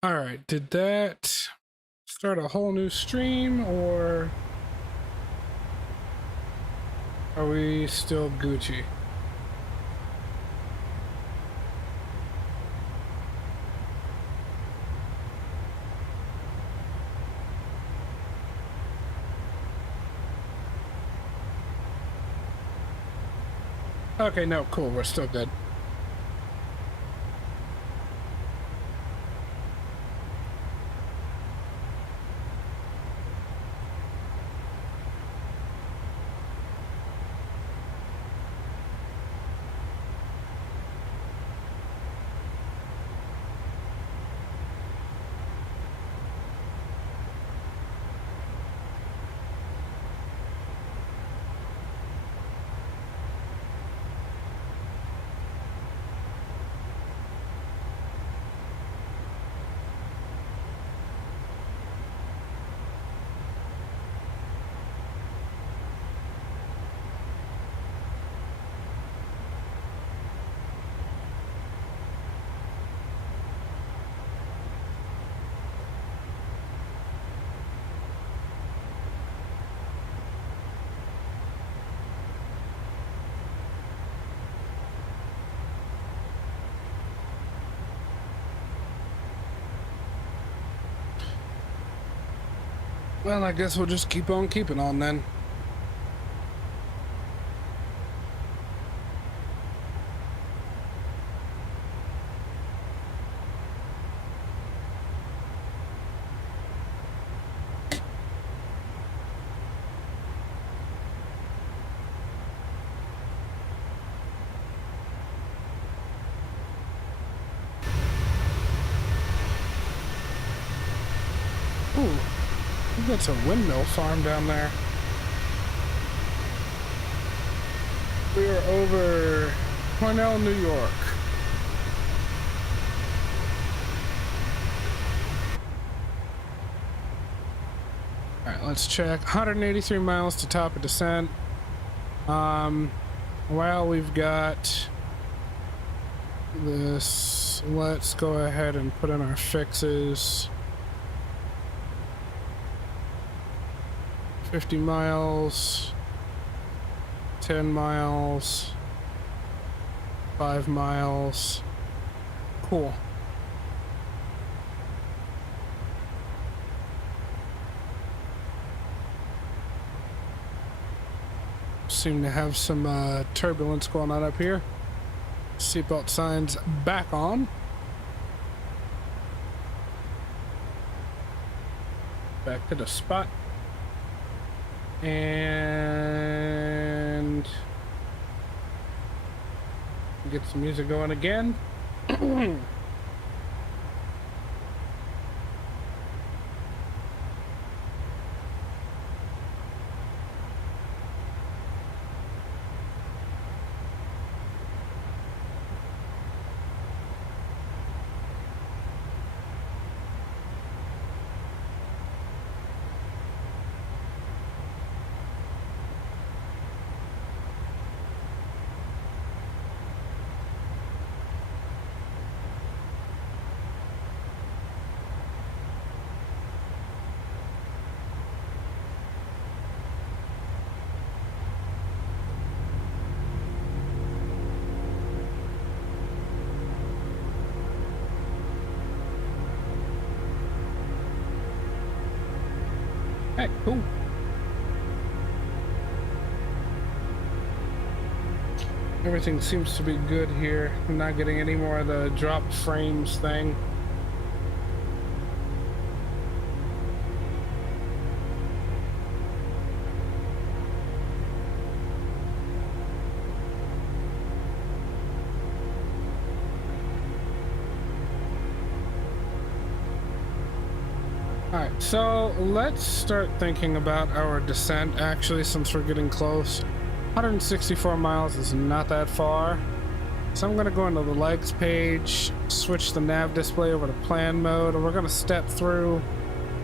All right, did that start a whole new stream, or are we still Gucci? Okay, no, cool, we're still good. Well, I guess we'll just keep on keeping on then. Ooh, that's a windmill farm down there. We are over Cornell, New York. All right, let's check. 183 miles to top of descent. While we've got this, let's go ahead and put in our fixes. 50 miles, 10 miles, 5 miles. Cool. Seem to have some turbulence going on up here. Seatbelt signs back on. Back to the spot. And get some music going again. Hey, cool. Everything seems to be good here. I'm not getting any more of the drop frames thing. Alright, so let's start thinking about our descent, actually, since we're getting close. 164 miles is not that far. So I'm going to go into the legs page, switch the nav display over to plan mode, and we're going to step through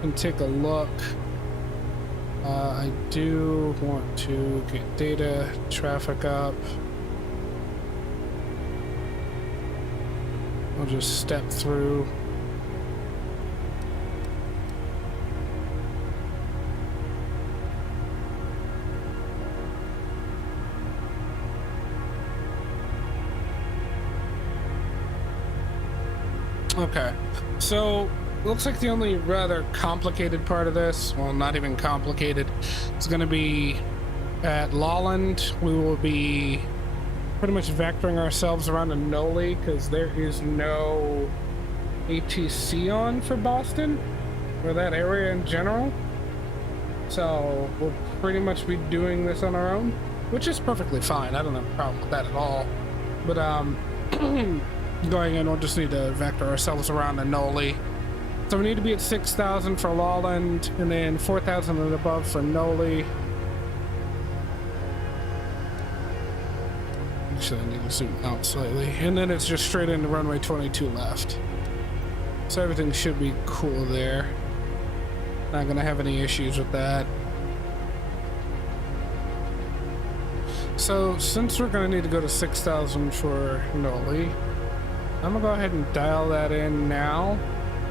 and take a look. I do want to get data, traffic up. I'll just step through. Okay, so looks like the only rather complicated part of this, well, not even complicated, is going to be at Lawland. We will be pretty much vectoring ourselves around a Noli because there is no ATC on for Boston or that area in general. So we'll pretty much be doing this on our own, which is perfectly fine. I don't have a problem with that at all. But going in, we'll just need to vector ourselves around a Noli. So we need to be at 6,000 for Lawland, and then 4,000 and above for Noli. Actually, I need to zoom out slightly. And then it's just straight into runway 22 left. So everything should be cool there. Not gonna have any issues with that. So since we're gonna need to go to 6,000 for Noli, I'm gonna go ahead and dial that in now,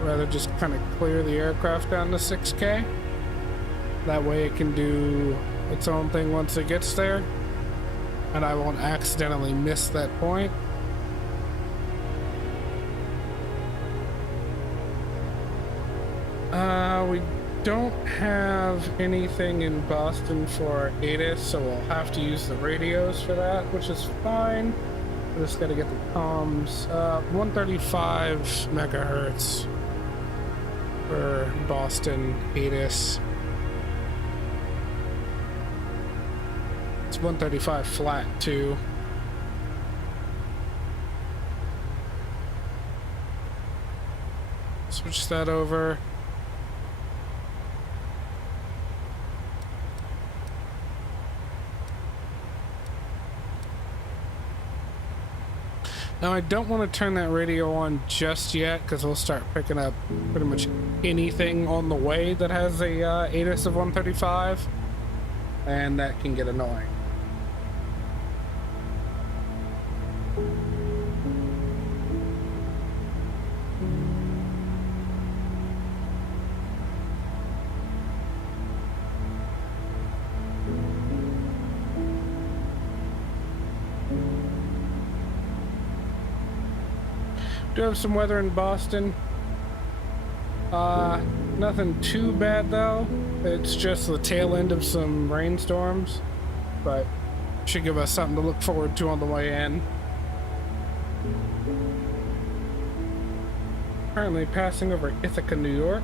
rather just kind of clear the aircraft down to 6K. That way it can do its own thing once it gets there, and I won't accidentally miss that point. We don't have anything in Boston for ATIS, so we'll have to use the radios for that, which is fine. We just gotta get the comms. 135 megahertz for Boston ATIS. It's 135 flat too. Switch that over. Now I don't want to turn that radio on just yet because we'll start picking up pretty much anything on the way that has a ATIS of 135, and that can get annoying. Do have some weather in Boston. Nothing too bad though. It's just the tail end of some rainstorms, but should give us something to look forward to on the way in. Currently passing over Ithaca, New York.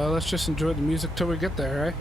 Let's just enjoy the music till we get there, right?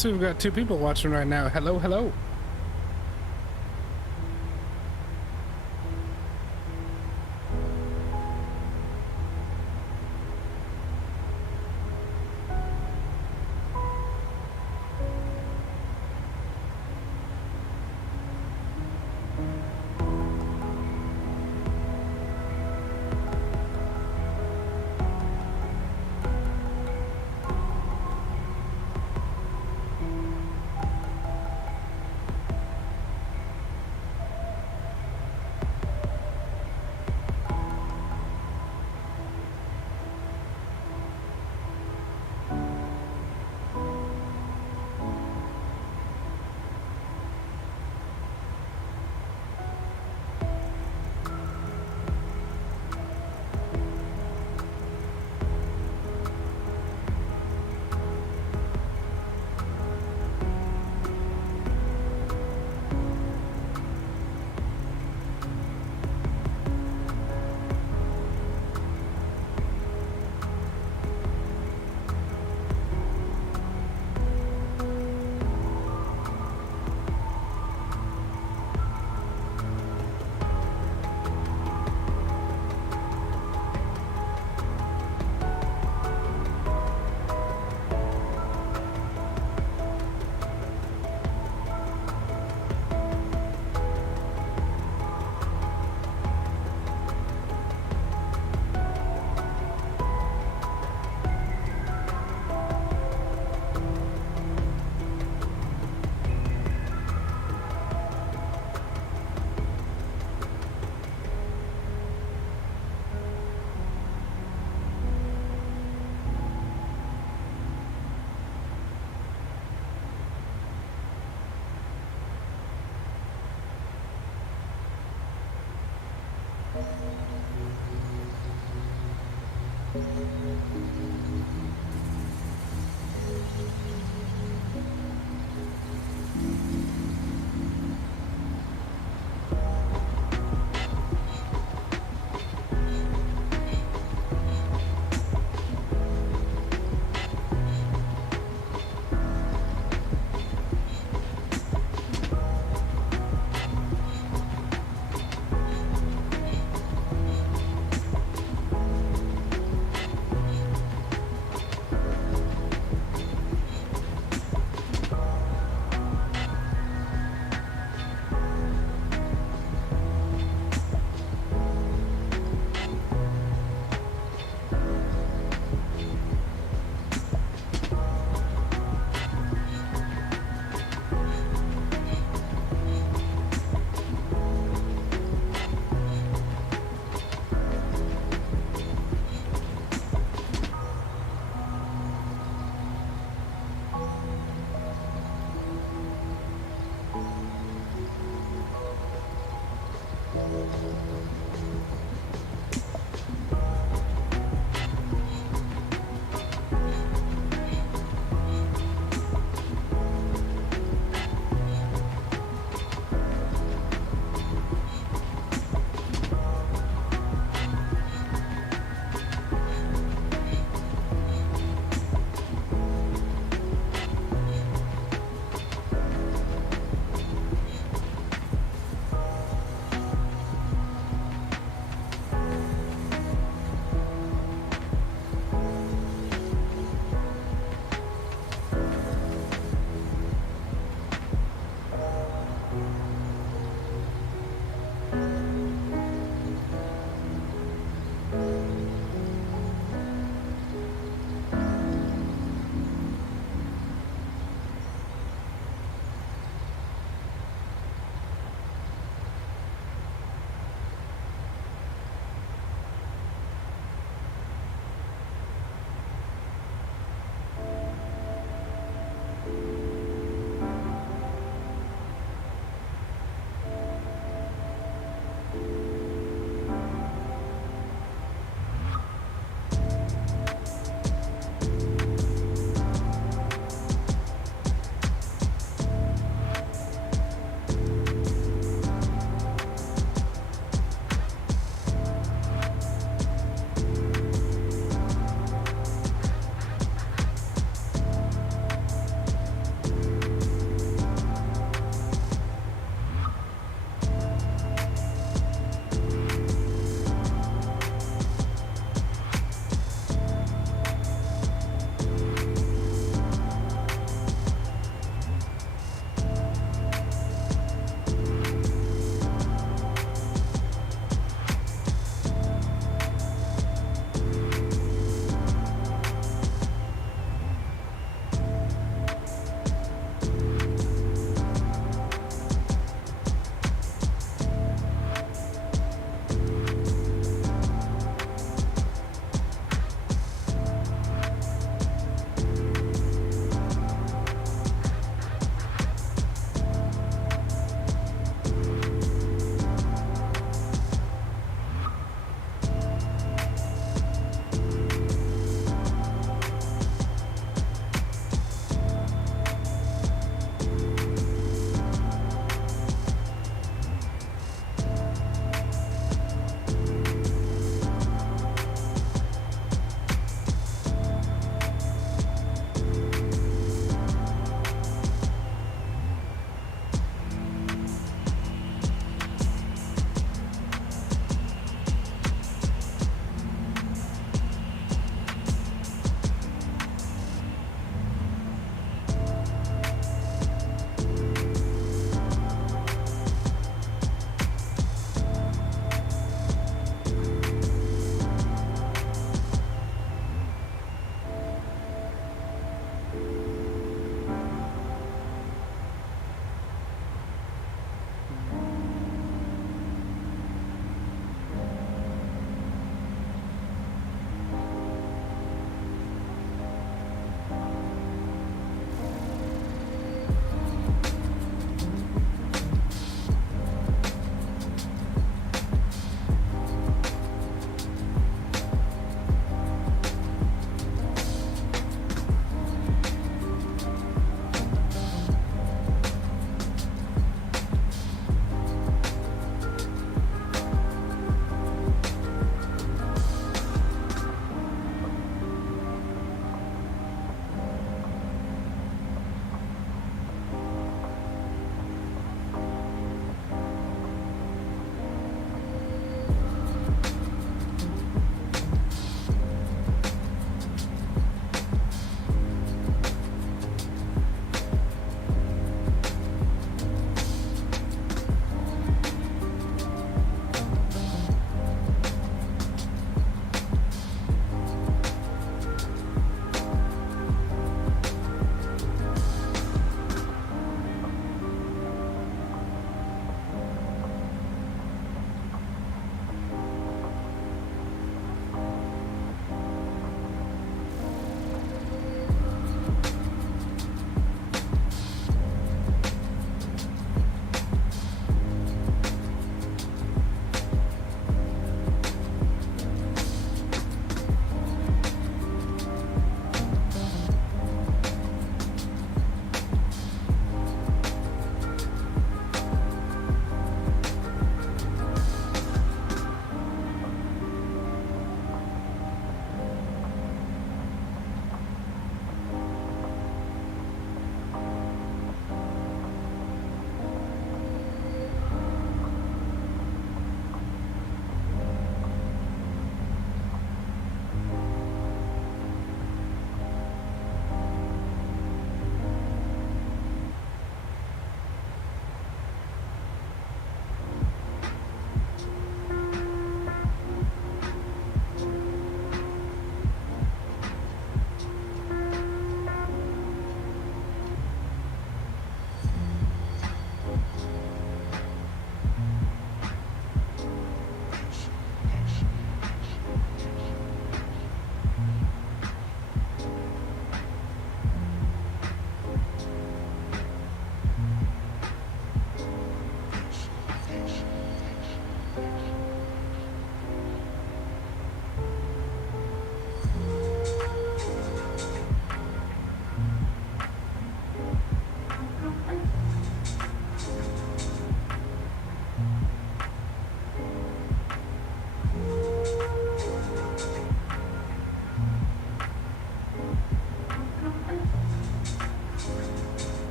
So we've got 2 people watching right now. Hello, hello.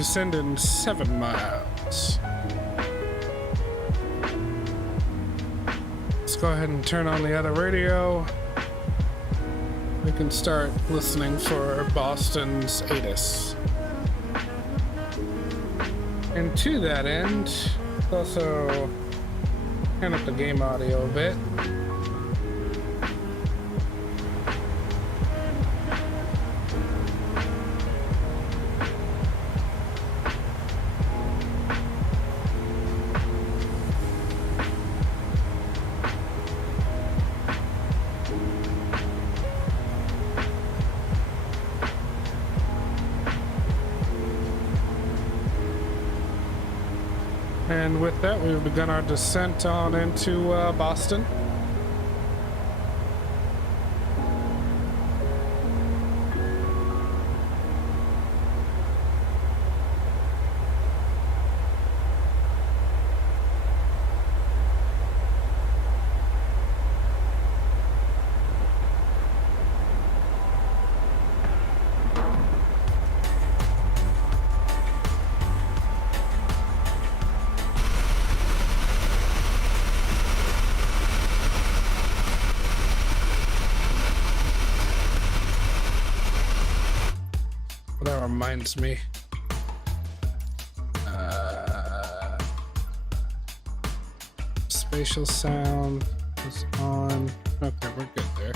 descend in 7 miles. Let's go ahead and turn on the other radio. We can start listening for Boston's ATIS. And to that end, also turn up the game audio a bit. And with that, we've begun our descent on into Boston. That reminds me. Spatial sound is on. Okay, we're good there.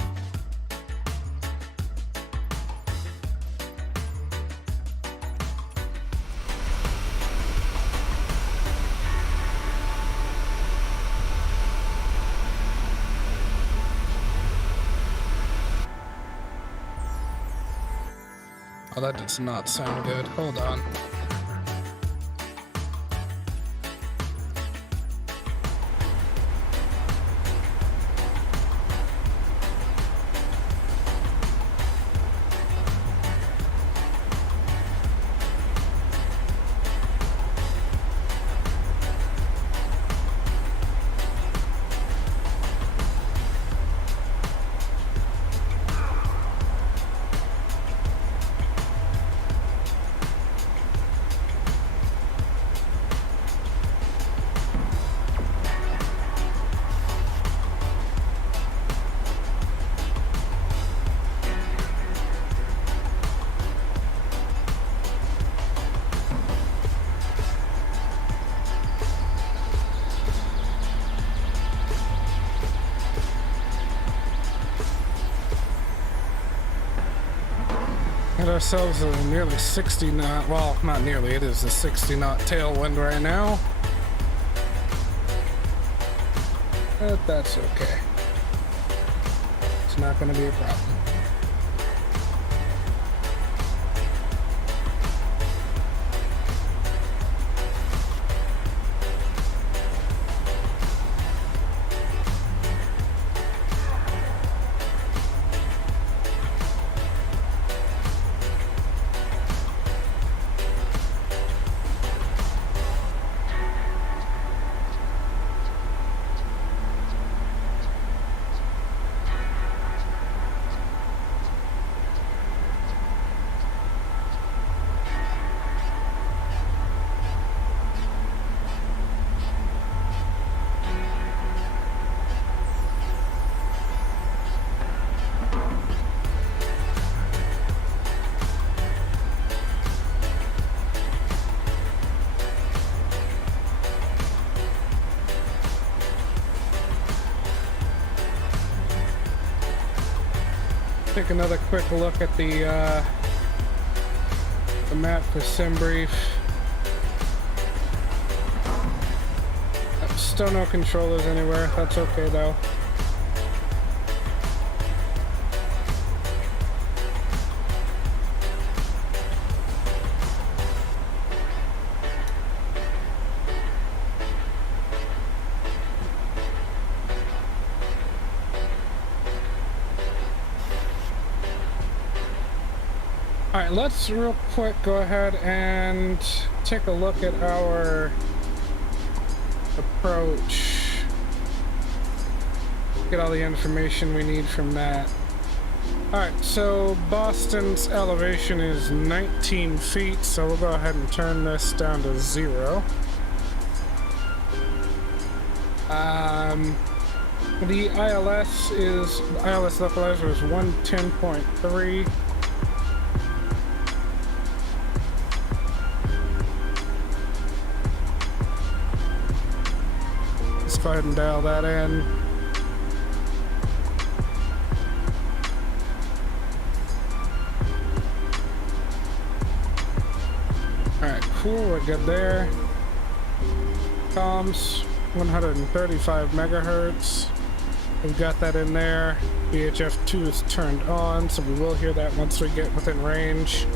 Oh, that does not sound good. Hold on. Get ourselves a nearly 60 knot, well, not nearly, it is a 60 knot tailwind right now. But that's okay. It's not going to be a problem. Take another quick look at the map for SimBrief. Still no controllers anywhere. That's okay though. Alright, let's real quick go ahead and take a look at our approach. Get all the information we need from that. Alright, so Boston's elevation is 19 feet, so we'll go ahead and turn this down to 0. The ILS localizer is 110.3. Let's go ahead and dial that in. Alright, cool, we're good there. Comms, 135 megahertz. We've got that in there. VHF2 is turned on, so we will hear that once we get within range.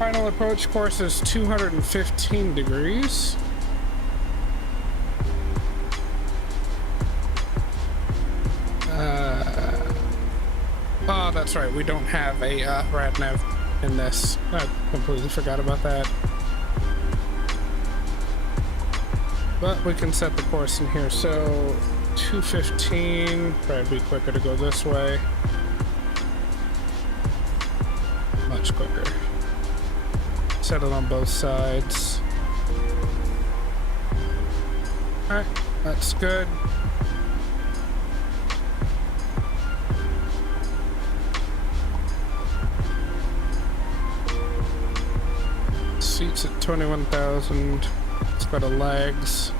Final approach course is 215 degrees. Oh, that's right, we don't have a rad nav in this. I completely forgot about that. But we can set the course in here, so 215, probably be quicker to go this way. Much quicker. Set it on both sides. Alright, that's good. Seats at 21,000. Let's go to legs.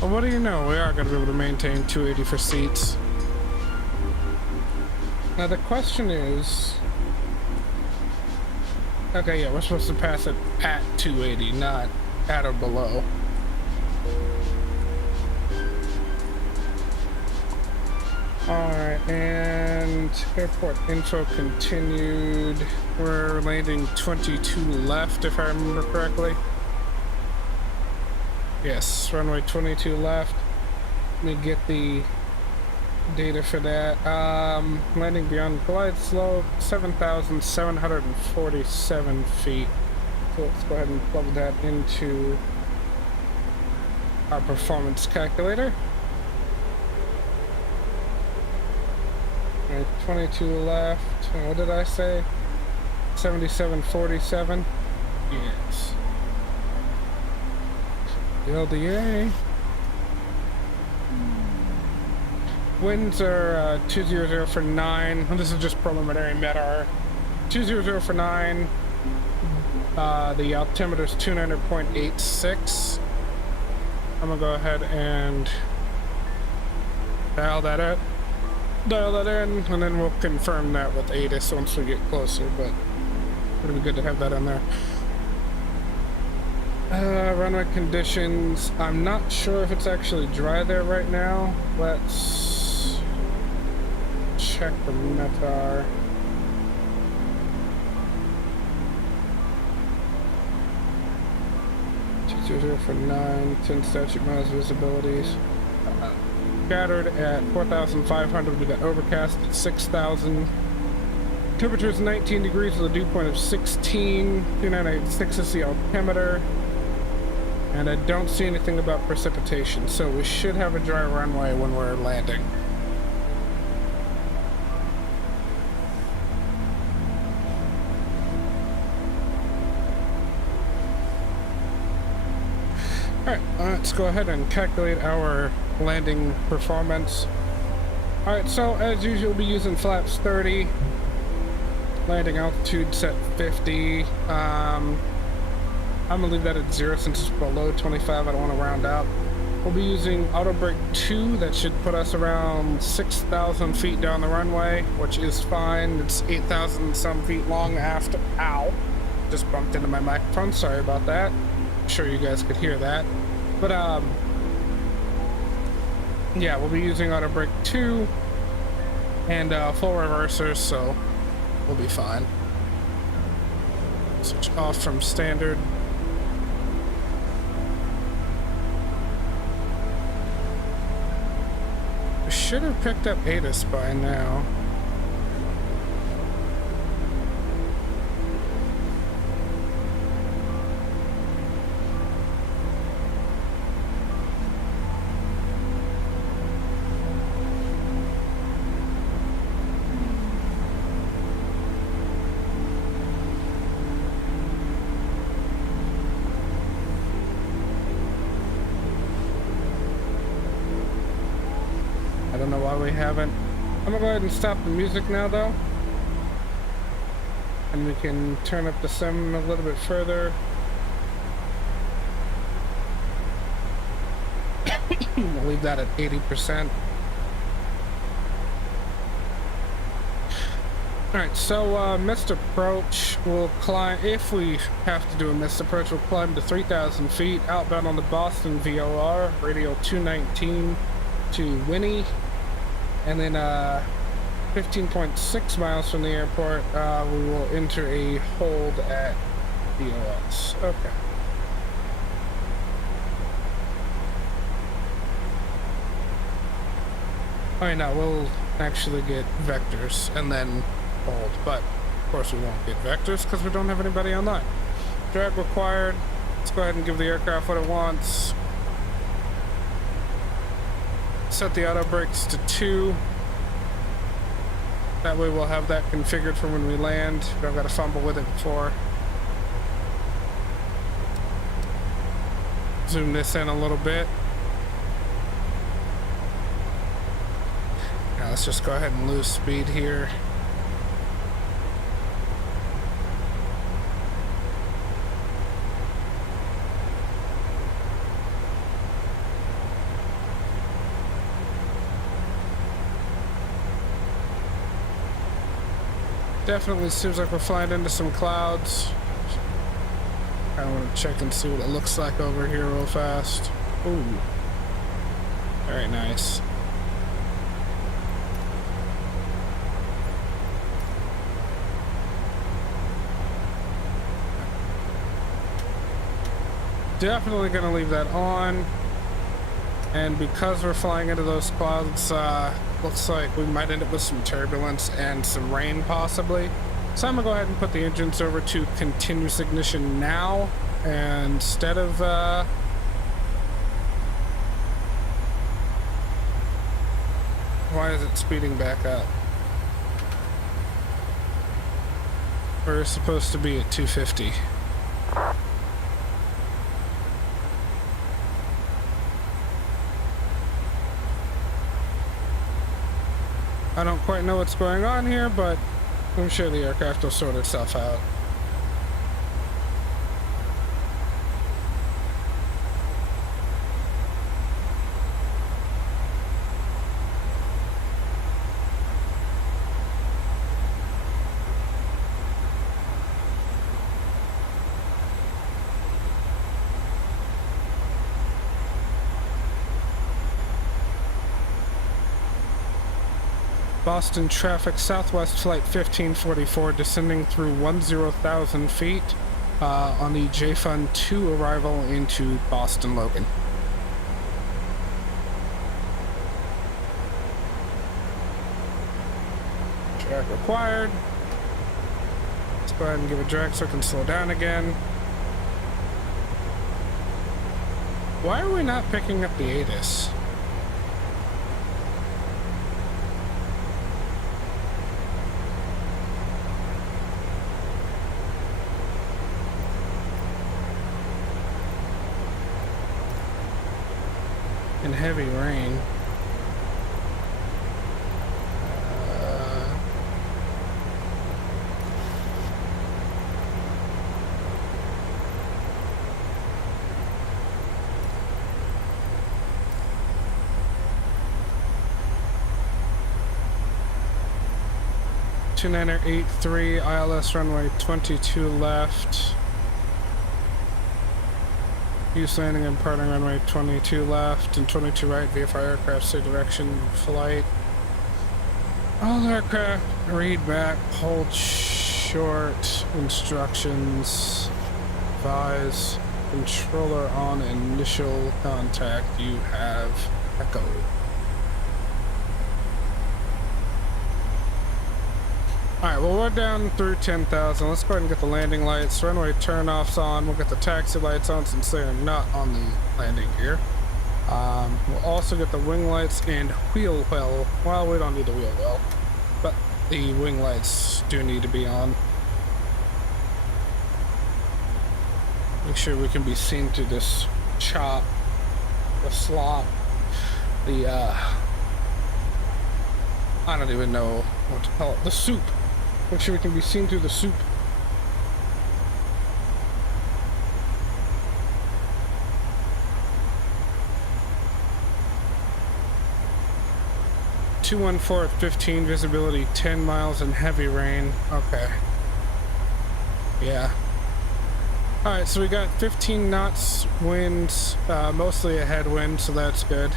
Well, what do you know? We are going to be able to maintain 280 for seats. Now the question is... Okay, yeah, we're supposed to pass it at 280, not at or below. Alright, and airport info continued. We're landing 22 left, if I remember correctly. Yes, runway 22 left. Let me get the data for that. Landing beyond glide slope, 7,747 feet. So let's go ahead and plug that into our performance calculator. Alright, 22 left. What did I say? 7747? Yes. LDA. Winds are 200 for 9. This is just preliminary METAR. 200 for 9. The altimeter is 290.86. I'm gonna go ahead and dial that in, and then we'll confirm that with ATIS once we get closer, but it'll be good to have that in there. Runway conditions, I'm not sure if it's actually dry there right now. Let's check the METAR. For 9, 10 statute miles visibilities. Scattered at 4,500. We got overcast at 6,000. Temperature is 19 degrees with a dew point of 16. 2986 is the altimeter. And I don't see anything about precipitation, so we should have a dry runway when we're landing. Alright, let's go ahead and calculate our landing performance. Alright, so as usual, we'll be using flaps 30. Landing altitude set 50. I'm gonna leave that at 0 since it's below 25. I don't want to round out. We'll be using auto brake 2. That should put us around 6,000 feet down the runway, which is fine. It's 8,000 some feet long after. Ow! Just bumped into my microphone. Sorry about that. I'm sure you guys could hear that. But yeah, we'll be using auto brake 2 and full reversers, so we'll be fine. Switch off from standard. We should have picked up ATIS by now. don't know why we haven't. I'm gonna go ahead and stop the music now though. And we can turn up the sim a little bit further. We'll leave that at 80%. Alright, so missed approach will climb, if we have to do a missed approach, we'll climb to 3,000 feet, outbound on the Boston VOR, radio 219 to Winnie, and then 15.6 miles from the airport, we will enter a hold at BOS. Okay. Alright, now we'll actually get vectors and then hold, but of course we won't get vectors because we don't have anybody online. Drag required. Let's go ahead and give the aircraft what it wants. Set the auto brakes to 2. That way we'll have that configured for when we land. We don't gotta fumble with it before. Zoom this in a little bit. Now let's just go ahead and lose speed here. Definitely seems like we're flying into some clouds. I want to check and see what it looks like over here real fast. Ooh. Very nice. Definitely going to leave that on. And because we're flying into those clouds, looks like we might end up with some turbulence and some rain possibly. So I'm gonna go ahead and put the engines over to continuous ignition now, and instead of why is it speeding back up? We're supposed to be at 250. I don't quite know what's going on here, but I'm sure the aircraft will sort itself out. Boston traffic, Southwest Flight 1544, descending through 10,000 feet on the JFun 2 arrival into Boston Logan. Drag required. Let's go ahead and give it drag so it can slow down again. Why are we not picking up the ATIS? In heavy rain. Two 983 ILS runway 22 left. Use landing and parting runway 22 left and 22 right, VFR aircraft, say direction, flight. All aircraft, read back, hold short, instructions, advise, controller on initial contact, you have echo. Alright, well we're down through 10,000. Let's go ahead and get the landing lights, runway turn-offs on. We'll get the taxi lights on since they're not on the landing gear. We'll also get the wing lights and wheel well. Well, we don't need the wheel well, but the wing lights do need to be on. Make sure we can be seen through this chop, the slop, the I don't even know what to call it. The soup. Make sure we can be seen through the soup. .214 at 15, visibility 10 miles in heavy rain. Okay. Yeah. Alright, so we got 15 knots winds, mostly a headwind, so that's good.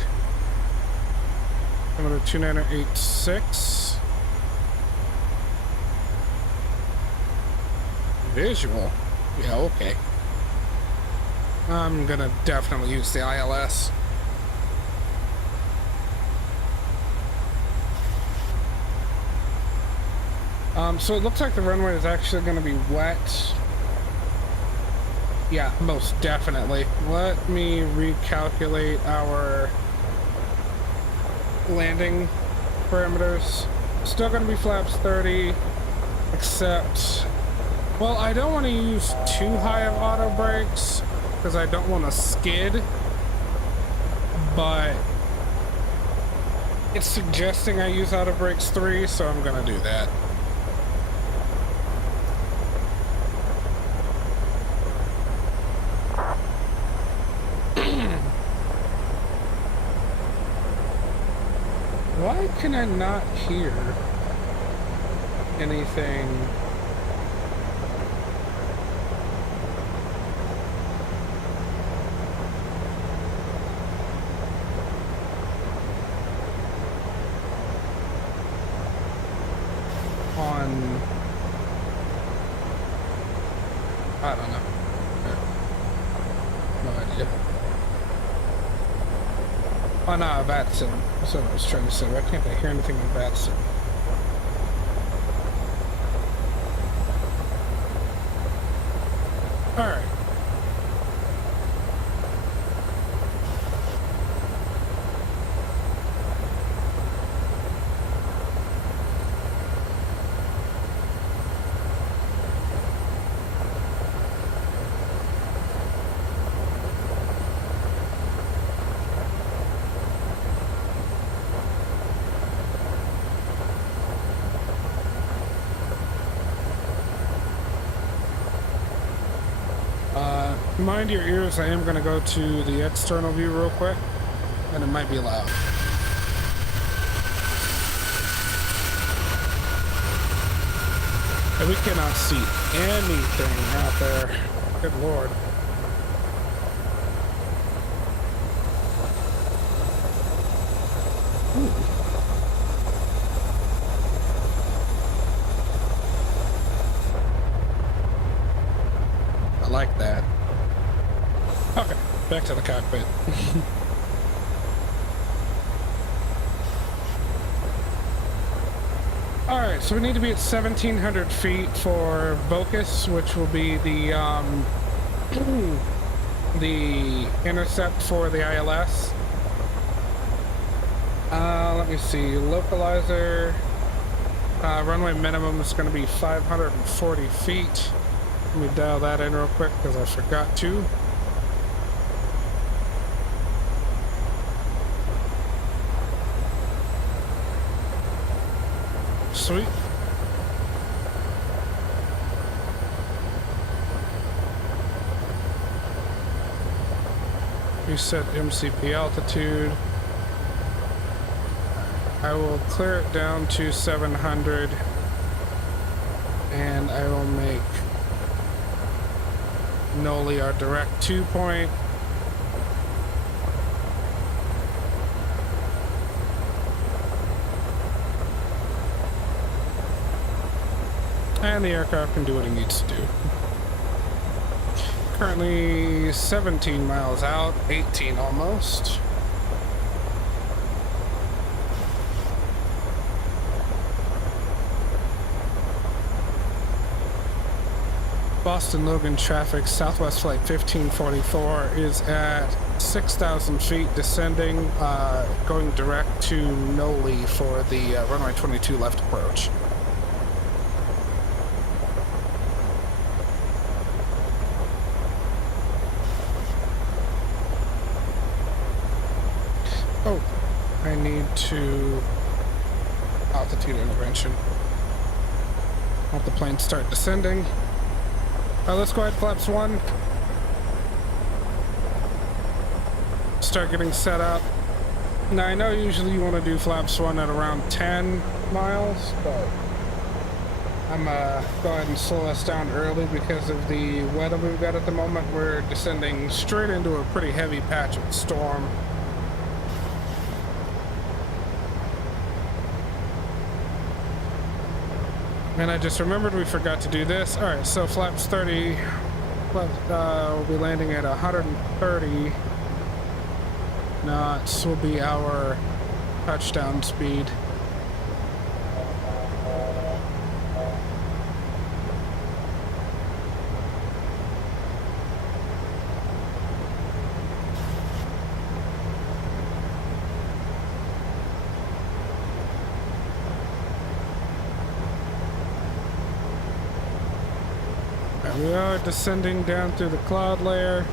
I'm going to 2986. Visual. Yeah, okay. I'm gonna definitely use the ILS. So it looks like the runway is actually going to be wet. Yeah, most definitely. Let me recalculate our landing parameters. Still going to be flaps 30, except, well, I don't want to use too high of auto brakes because I don't want to skid, but it's suggesting I use auto brakes 3, so I'm going to do that. Why can I not hear anything? On, I don't know. No idea. Oh no, VATSIM. That's what I was trying to say. Why can't I hear anything in VATSIM? Alright. Mind your ears, I am going to go to the external view real quick, and it might be loud. And we cannot see anything out there. Good lord. Ooh. I like that. Okay, back to the cockpit. Alright, so we need to be at 1,700 feet for Vocus, which will be the intercept for the ILS. Let me see, localizer, runway minimum is going to be 540 feet. Let me dial that in real quick because I forgot to. Sweet. Reset MCP altitude. I will clear it down to 700 and I will make Noli our direct 2 point. And the aircraft can do what it needs to do. Currently 17 miles out, 18 almost. Boston Logan traffic, Southwest Flight 1544 is at 6,000 feet descending, going direct to Noli for the runway 22 left approach. Oh, I need to altitude intervention. Let the plane start descending. Let's go ahead, flaps 1. Start getting set up. Now, I know usually you want to do flaps 1 at around 10 miles, but I'm gonna go ahead and slow us down early because of the weather we've got at the moment. We're descending straight into a pretty heavy patch of storm. And I just remembered we forgot to do this. All right, so flaps 30, we'll be landing at 130 knots will be our touchdown speed. We are descending down through the cloud layer.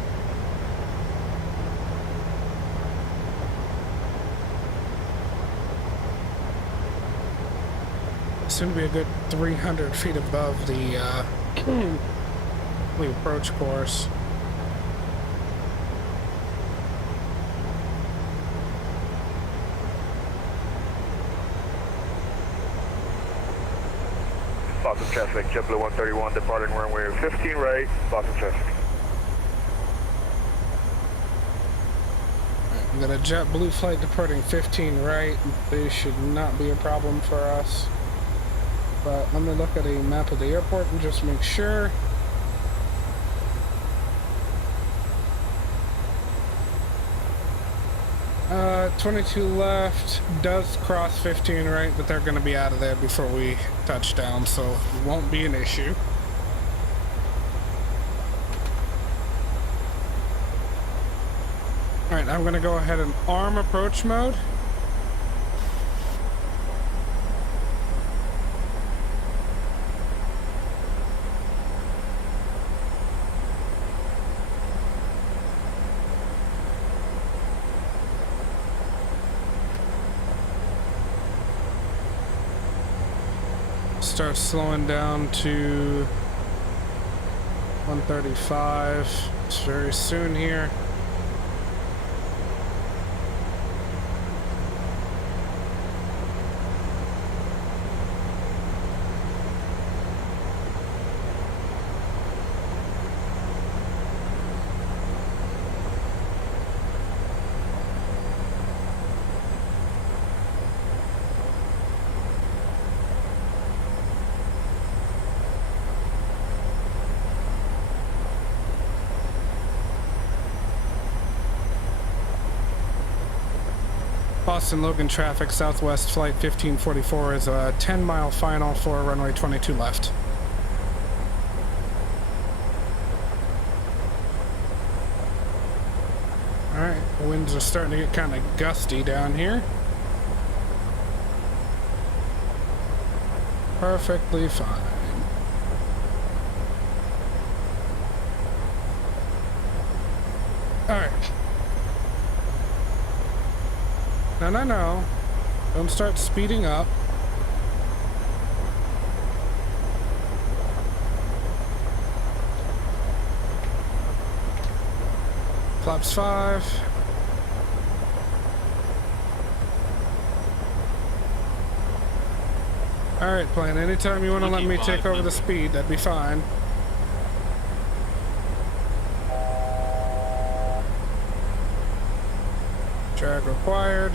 Soon to be a good 300 feet above the approach course. Boston traffic, JetBlue 131 departing runway 15 right, Boston traffic. We got a JetBlue flight departing 15 right. They should not be a problem for us. But let me look at a map of the airport and just make sure. Uh, 22 left does cross 15 right, but they're going to be out of there before we touch down, so it won't be an issue. Alright, I'm going to go ahead and arm approach mode. Start slowing down to 135. It's very soon here. Boston Logan traffic, Southwest flight 1544 is a 10-mile final for runway 22 left. Alright, winds are starting to get kind of gusty down here. Perfectly fine. Alright. No. Don't start speeding up. Flaps 5. Alright, plane. Anytime you want to let me take over the speed, that'd be fine. Drag required.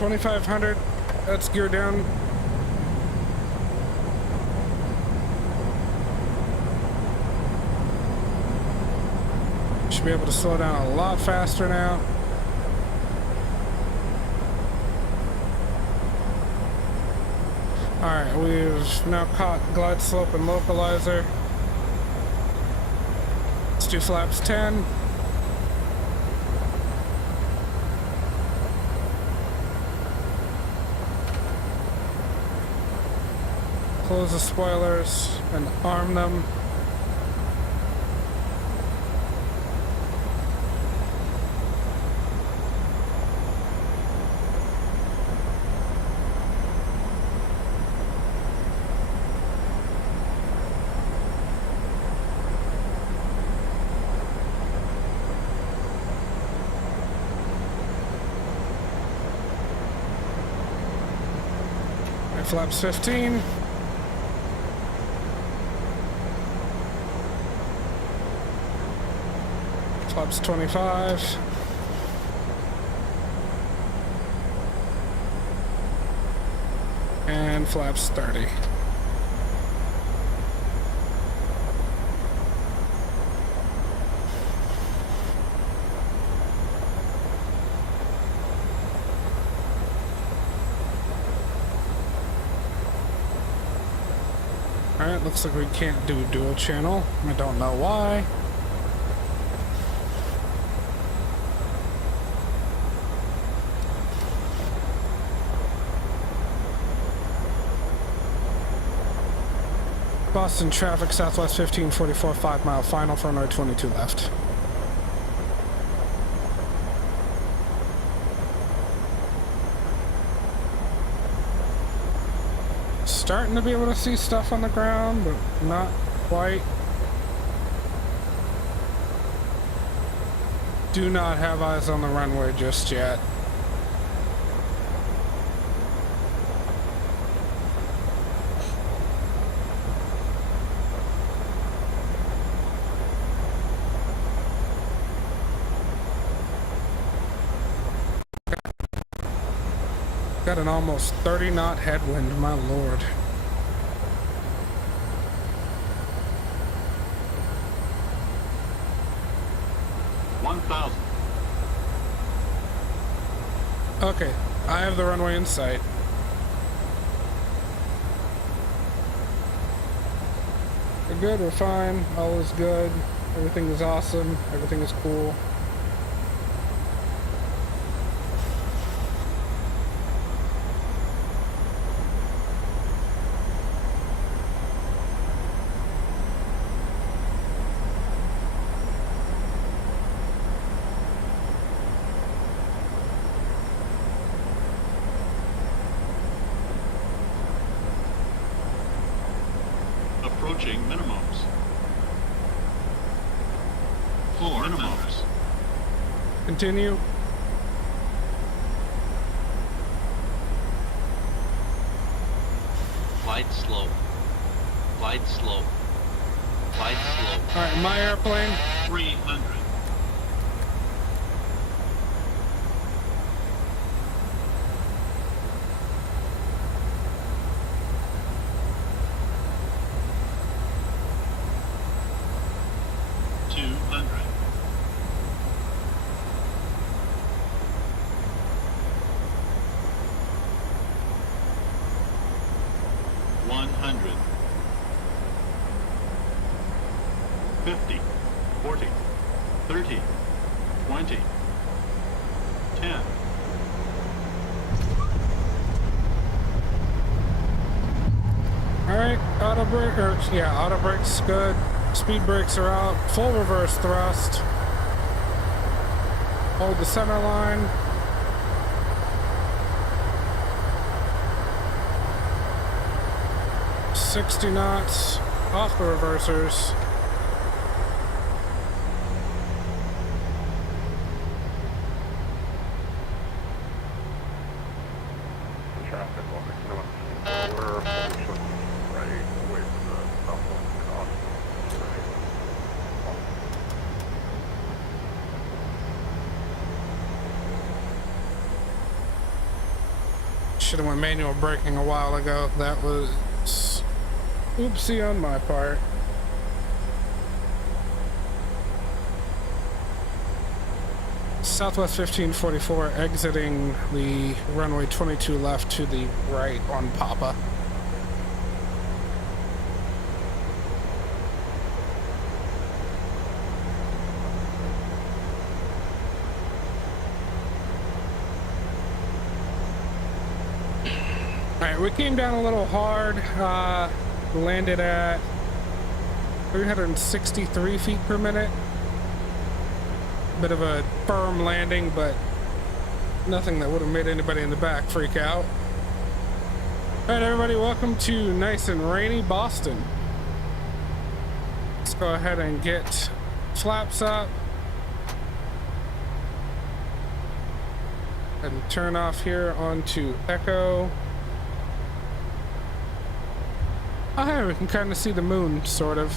2500. That's gear down. Should be able to slow down a lot faster now. Alright, we've now caught glide slope and localizer. Let's do flaps 10. Close the spoilers and arm them. Flaps 15. Flaps 25. And flaps 30. Alright, looks like we can't do dual channel. I don't know why. Boston traffic, Southwest 1544, 5 mile final for runway 22 left. Starting to be able to see stuff on the ground, but not quite. Do not have eyes on the runway just yet. Got an almost 30 knot headwind, my lord. Okay, I have the runway in sight. We're good, we're fine, all is good, everything is awesome, everything is cool. Approaching minimums. Floor minimums. Continue. Glide slow. Glide slow. Glide slow. Alright, my airplane. 300. Yeah, auto brakes good. Speed brakes are out. Full reverse thrust. Hold the center line. $60 knots off the reversers. Should have went manual braking a while ago. That was oopsie on my part. Southwest 1544 exiting the runway 22 left to the right on Papa. We came down a little hard, landed at 363 feet per minute. Bit of a firm landing, but nothing that would have made anybody in the back freak out. All right, everybody, welcome to nice and rainy Boston. Let's go ahead and get flaps up. And turn off here onto Echo. Oh, hey, we can kind of see the moon, sort of.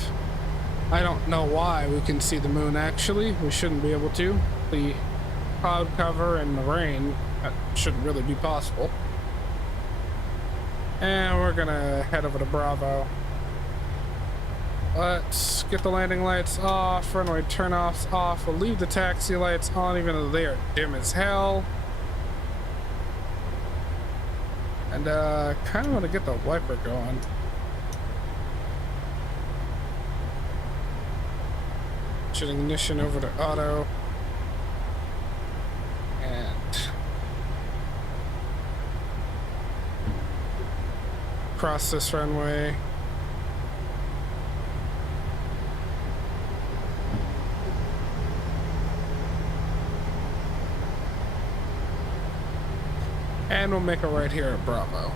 I don't know why we can see the moon, actually. We shouldn't be able to. The cloud cover and the rain, that shouldn't really be possible. And we're gonna head over to Bravo. Let's get the landing lights off, runway turn-offs off. We'll leave the taxi lights on, even though they are dim as hell. And kind of want to get the wiper going. Should ignition over to auto. And cross this runway. And we'll make a right here at Bravo.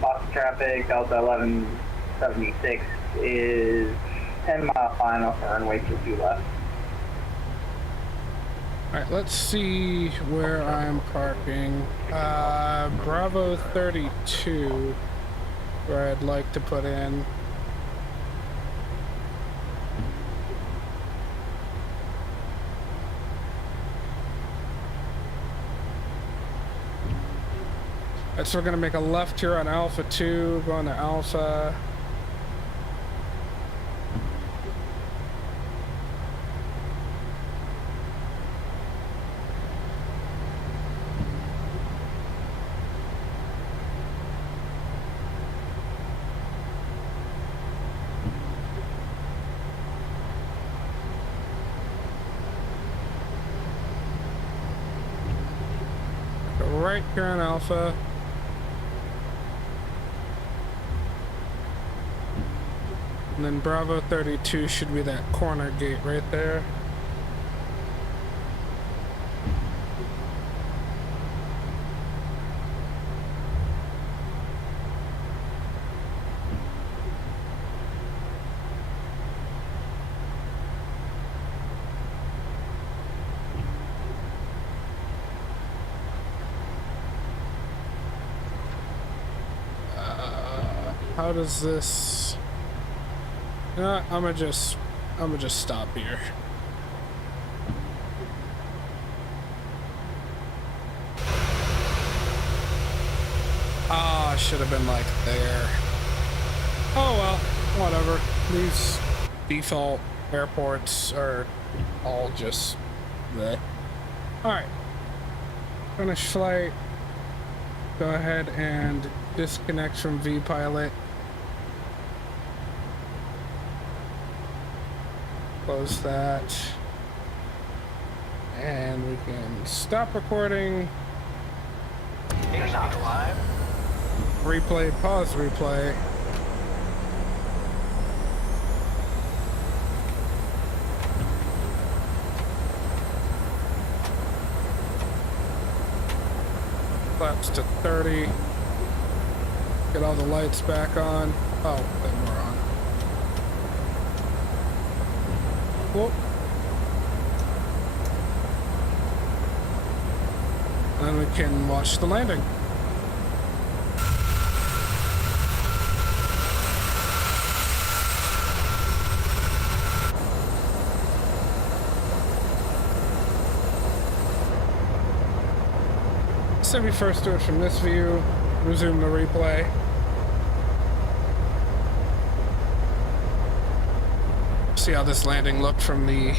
Boston traffic, Delta 1176 is 10-mile final for runway 22 left. Alright, let's see where I'm parking. Bravo 32, where I'd like to put in. Alright, so we're gonna make a left here on Alpha 2, going to Alpha. Right here on Alpha. And then Bravo 32 should be that corner gate right there. How does this? You know what? I'm gonna just stop here. Ah, I should have been like there. Oh well, whatever. These default airports are all just bleh. All right, finish flight. Go ahead and disconnect from VPilot. Close that. And we can stop recording. Replay, pause replay. Flaps to 30. Get all the lights back on. Oh, then we're on. Whoop. And we can watch the landing. So we first do it from this view, resume the replay. See how this landing looked from the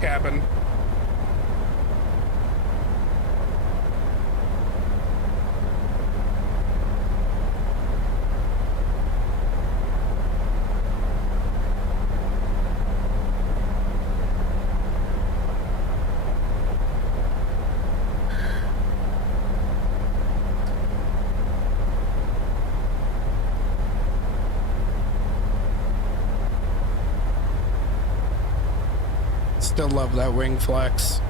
cabin. Still love that wing flex.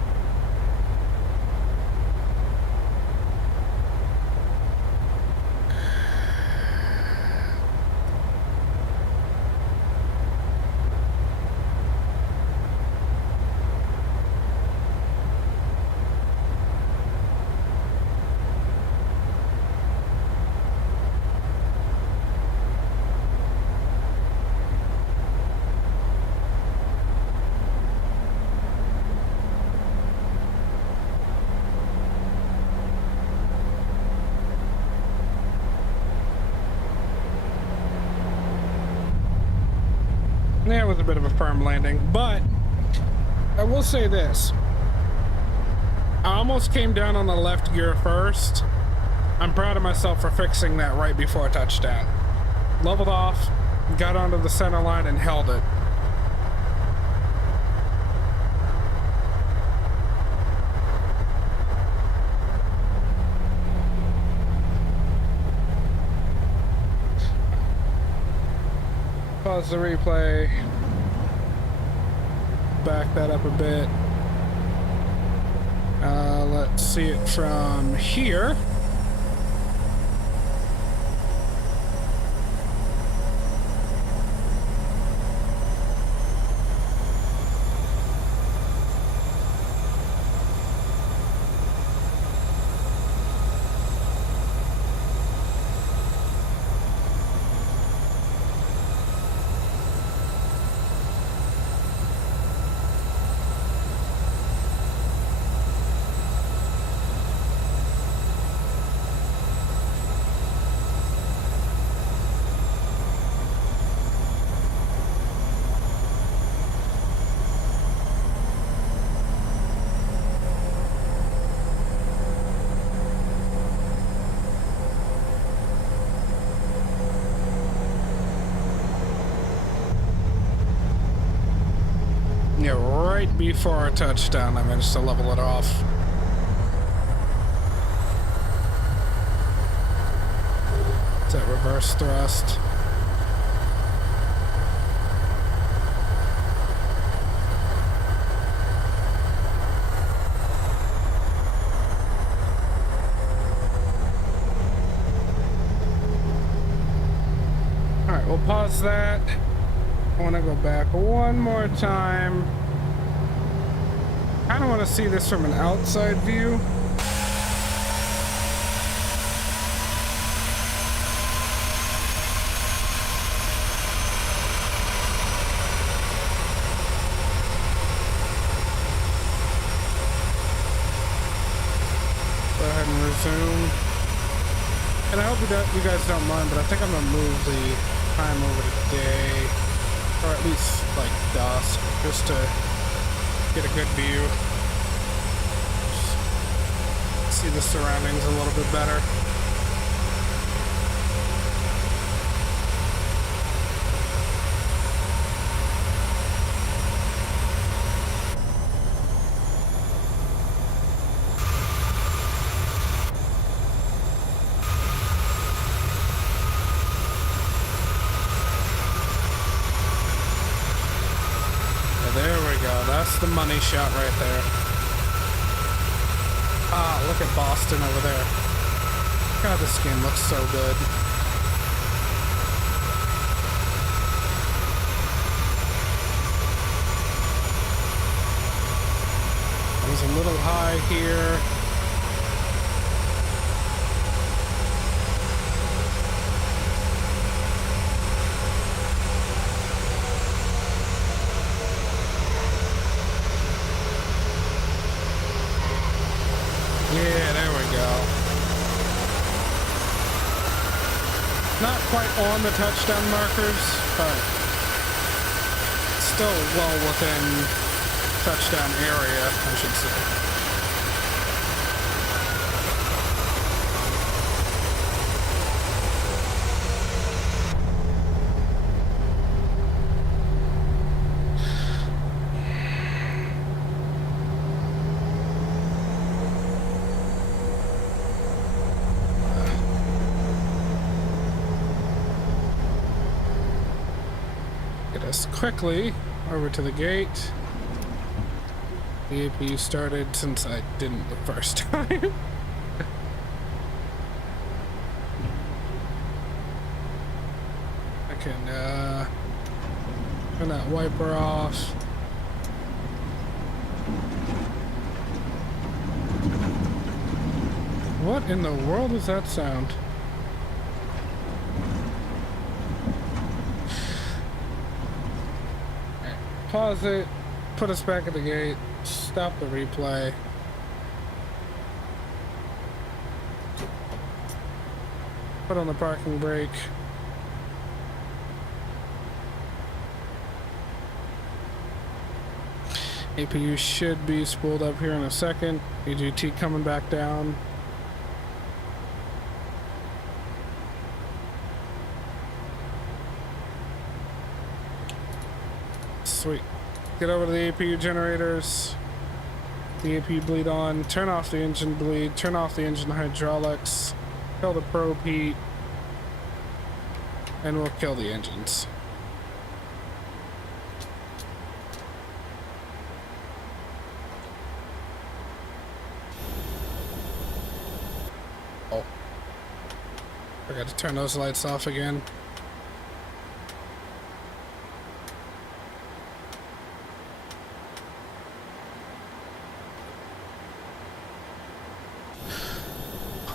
That was a bit of a firm landing, but I will say this. I almost came down on the left gear first. I'm proud of myself for fixing that right before touchdown. Leveled off, got onto the center line and held it. Pause the replay. Back that up a bit. Let's see it from here. Yeah, right before our touchdown, I managed to level it off. It's that reverse thrust. All right, we'll pause that. I want to go back one more time. I kind of want to see this from an outside view. Go ahead and resume. And I hope you guys don't mind, but I think I'm going to move the time over to day. Or at least like dusk, just to get a good view. See the surroundings a little bit better. That's the money shot right there. Ah, look at Boston over there. God, this game looks so good. I was a little high here. Yeah, there we go. Not quite on the touchdown markers, but still well within touchdown area, I should say. Quickly over to the gate. The APU started since I didn't the first time. I can turn that wiper off. What in the world is that sound? Pause it, put us back at the gate, stop the replay. Put on the parking brake. APU should be spooled up here in a second. AGT coming back down. Sweet. Get over to the APU generators. The APU bleed on. Turn off the engine bleed. Turn off the engine hydraulics. Kill the probe heat. And we'll kill the engines. Oh. Forgot to turn those lights off again.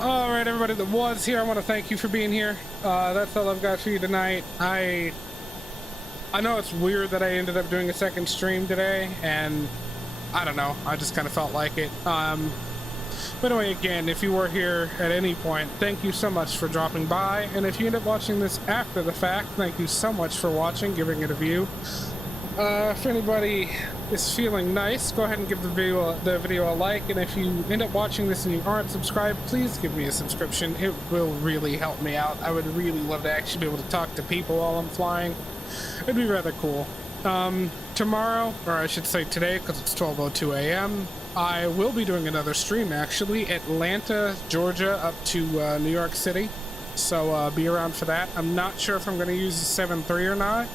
Alright, everybody that was here, I want to thank you for being here. That's all I've got for you tonight. I know it's weird that I ended up doing a second stream today, and I don't know, I just kind of felt like it. But anyway, again, if you were here at any point, thank you so much for dropping by, and if you end up watching this after the fact, thank you so much for watching, giving it a view. If anybody is feeling nice, go ahead and give the video a like, and if you end up watching this and you aren't subscribed, please give me a subscription. It will really help me out. I would really love to actually be able to talk to people while I'm flying. It'd be rather cool. Tomorrow, or I should say today, because it's 12:02 a.m., I will be doing another stream, actually. Atlanta, Georgia, up to New York City. So be around for that. I'm not sure if I'm going to use the 7.3 or not.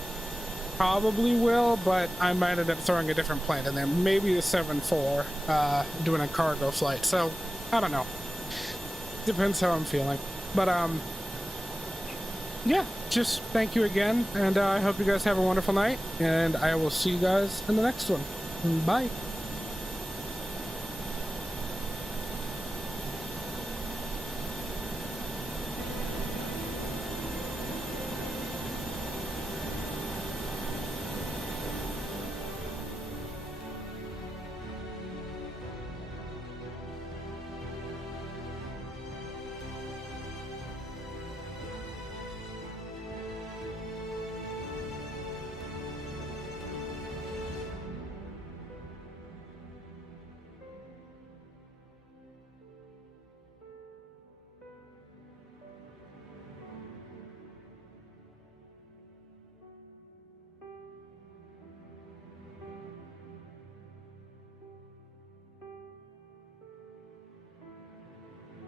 Probably will, but I might end up throwing a different plane in there. Maybe the 7.4, doing a cargo flight. So, I don't know. Depends how I'm feeling. But, yeah, just thank you again, and I hope you guys have a wonderful night, and I will see you guys in the next one. Bye.